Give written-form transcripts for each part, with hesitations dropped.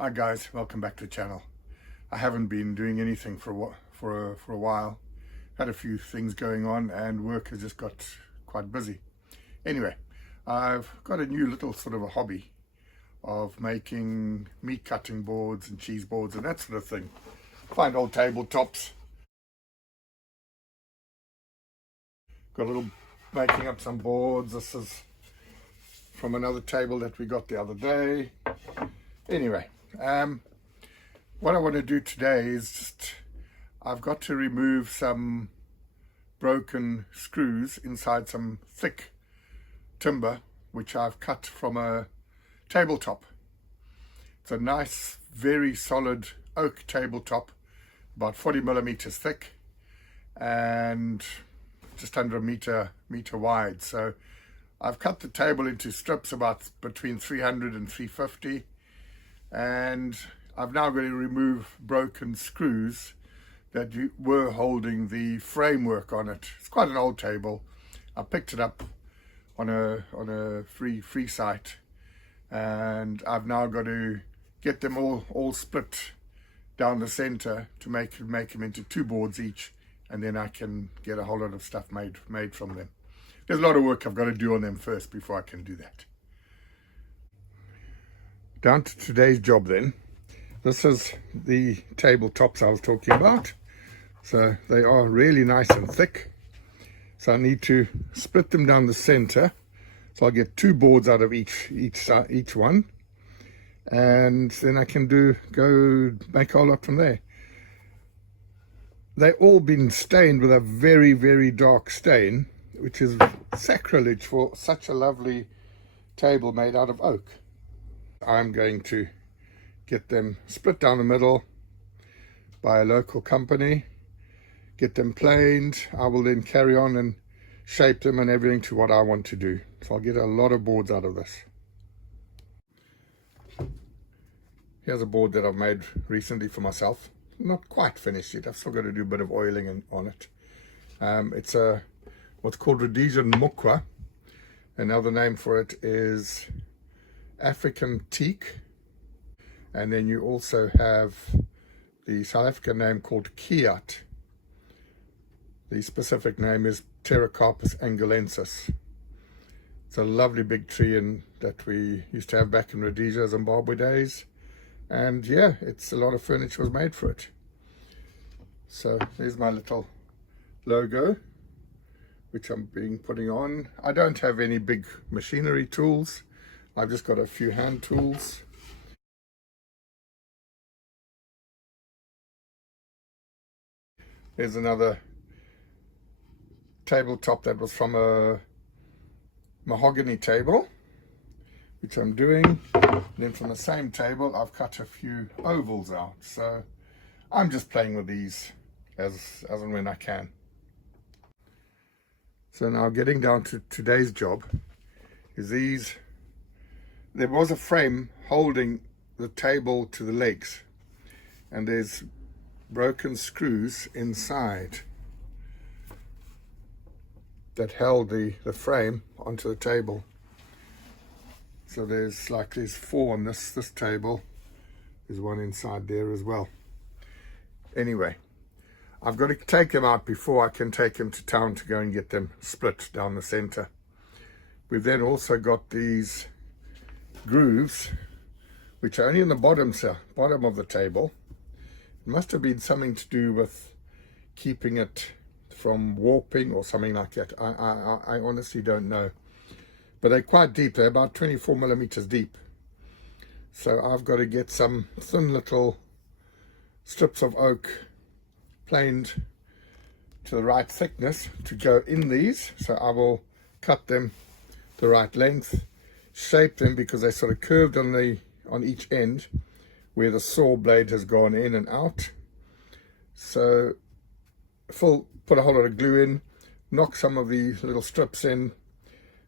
Hi guys, welcome back to the channel. I haven't been doing anything for a while. Had a few things going on and work has just got quite busy. Anyway, I've got a new little sort of a hobby of making meat cutting boards and cheese boards and that sort of thing. Find old tabletops. Got a little making up some boards. This is from another table that we got the other day. Anyway, what I want to do today is just, I've got to remove some broken screws inside some thick timber which I've cut from a tabletop. It's a nice, very solid oak tabletop, about 40 millimeters thick and just under a meter wide. So I've cut the table into strips about between 300 and 350. And I've now got to remove broken screws that were holding the framework on it. It's quite an old table. I picked it up on a free site, and I've now got to get them all split down the center to make them into two boards each, and then I can get a whole lot of stuff made from them. There's a lot of work I've got to do on them first before I can do that. Down to today's job then. This is the tabletops I was talking about. So they are really nice and thick. So I need to split them down the center. So I'll get two boards out of each one. And then I can go make a whole lot from there. They've all been stained with a very, very dark stain, which is sacrilege for such a lovely table made out of oak. I'm going to get them split down the middle by a local company, get them planed. I will then carry on and shape them and everything to what I want to do. So I'll get a lot of boards out of this. Here's a board that I've made recently for myself. Not quite finished yet. I've still got to do a bit of oiling on it. It's what's called Rhodesian mukwa. Another name for it is African teak, and then you also have the South African name called kiat. The specific name is Pterocarpus angolensis. It's a lovely big tree that we used to have back in Rhodesia, Zimbabwe days, and yeah, it's a lot of furniture was made for it. So there's my little logo which I'm putting on. I don't have any big machinery tools. I've just got a few hand tools. There's another tabletop that was from a mahogany table, which I'm doing. And then from the same table, I've cut a few ovals out. So I'm just playing with these as and when I can. So now getting down to today's job is these. There was a frame holding the table to the legs, and there's broken screws inside that held the frame onto the table. So there's four on this table. There's one inside there as well. Anyway, I've got to take them out before I can take them to town to go and get them split down the center. We've then also got these grooves which are only in the bottom of the table. It must have been something to do with keeping it from warping or something like that. I honestly don't know, but they're quite deep. They're about 24 millimeters deep. So I've got to get some thin little strips of oak planed to the right thickness to go in these. So I will cut them the right length, shape them because they sort of curved on each end where the saw blade has gone in and out. So put a whole lot of glue in, knock some of the little strips in,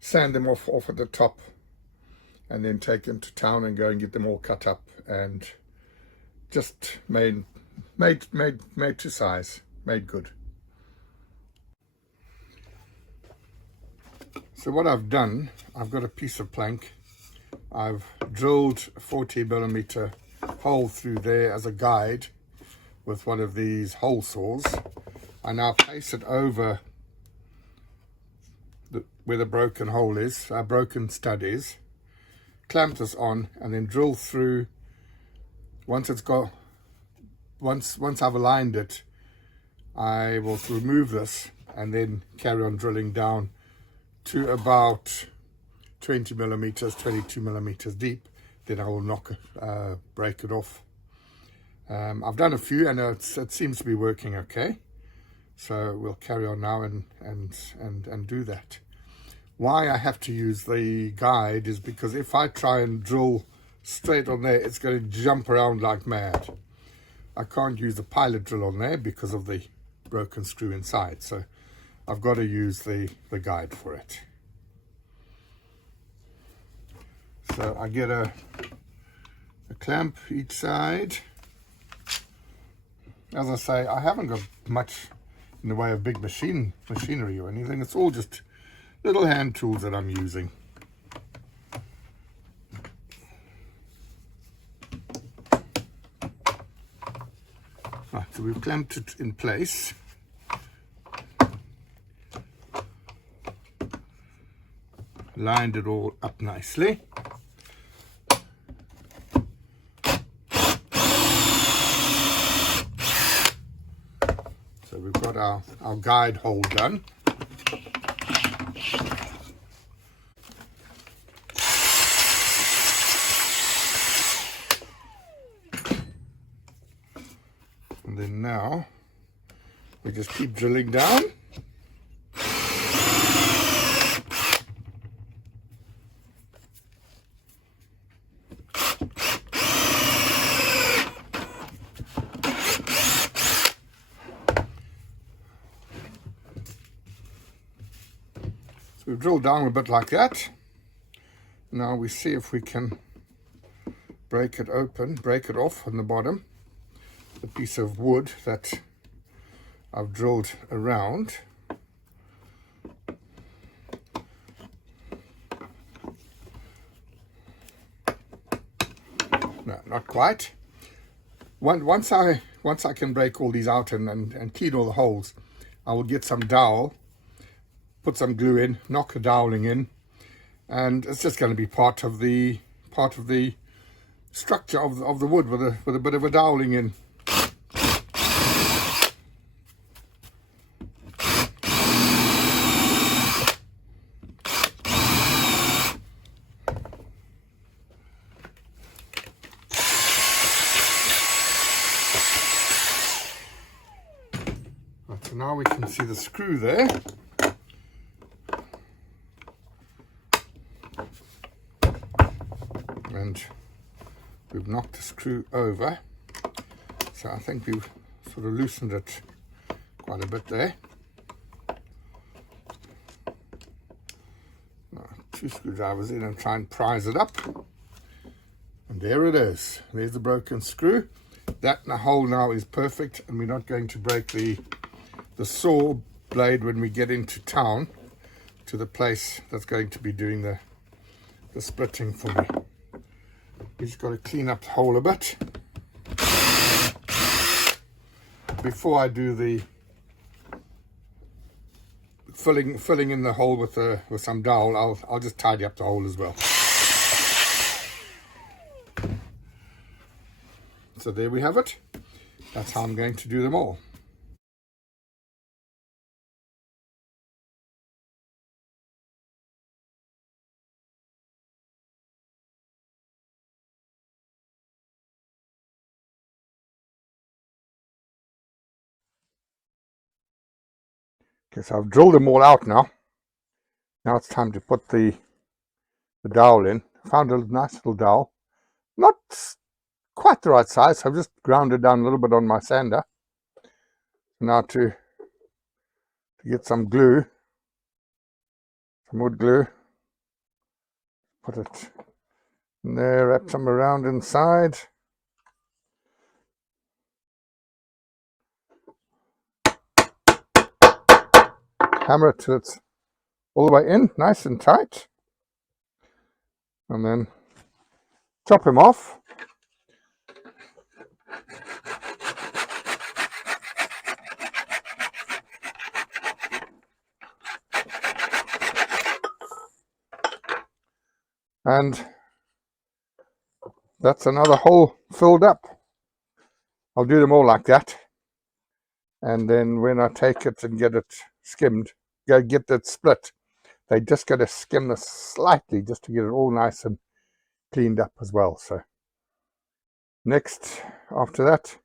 sand them off at the top, and then take them to town and go and get them all cut up and just made to size, made good. So what I've done, I've got a piece of plank. I've drilled a 40 millimeter hole through there as a guide with one of these hole saws. I now place it over where the broken hole is, our broken stud is, clamp this on, and then drill through. Once I've aligned it, I will remove this and then carry on drilling down to about 20 millimeters, 22 millimeters deep. Then I will break it off. I've done a few and it seems to be working okay. So we'll carry on now and do that. Why I have to use the guide is because if I try and drill straight on there, it's going to jump around like mad. I can't use the pilot drill on there because of the broken screw inside. So I've got to use the guide for it. So I get a clamp each side. As I say, I haven't got much in the way of big machinery or anything. It's all just little hand tools that I'm using. Right, so we've clamped it in place. Lined it all up nicely. So we've got our guide hole done. And then now we just keep drilling down. We've drilled down a bit like that. Now we see if we can break it open, break it off on the bottom. The piece of wood that I've drilled around. No, not quite. Once I can break all these out and clean all the holes, I will get some dowel, put some glue in, knock the doweling in, and it's just going to be part of the structure of the wood with a bit of a doweling in. Right, so now we can see the screw there. And we've knocked the screw over, so I think we've sort of loosened it quite a bit there. Now, 2 screwdrivers in and try and prise it up, and there it is. There's the broken screw. That hole now is perfect, and we're not going to break the saw blade when we get into town to the place that's going to be doing the splitting for me. We just got to clean up the hole a bit before I do the filling in the hole with some dowel. I'll just tidy up the hole as well. So there we have it. That's how I'm going to do them all. Okay, so I've drilled them all out now. Now it's time to put the dowel in. Found a nice little dowel. Not quite the right size, so I've just ground it down a little bit on my sander. Now to get some glue, some wood glue, put it in there, wrap some around inside. Hammer it till it's all the way in, nice and tight. And then chop him off. And that's another hole filled up. I'll do them all like that. And then when I take it and get it skimmed, get it split, they just got to skim this slightly just to get it all nice and cleaned up as well. So next, after that,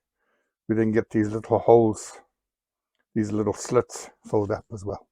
we then get these little holes, these little slits filled up as well.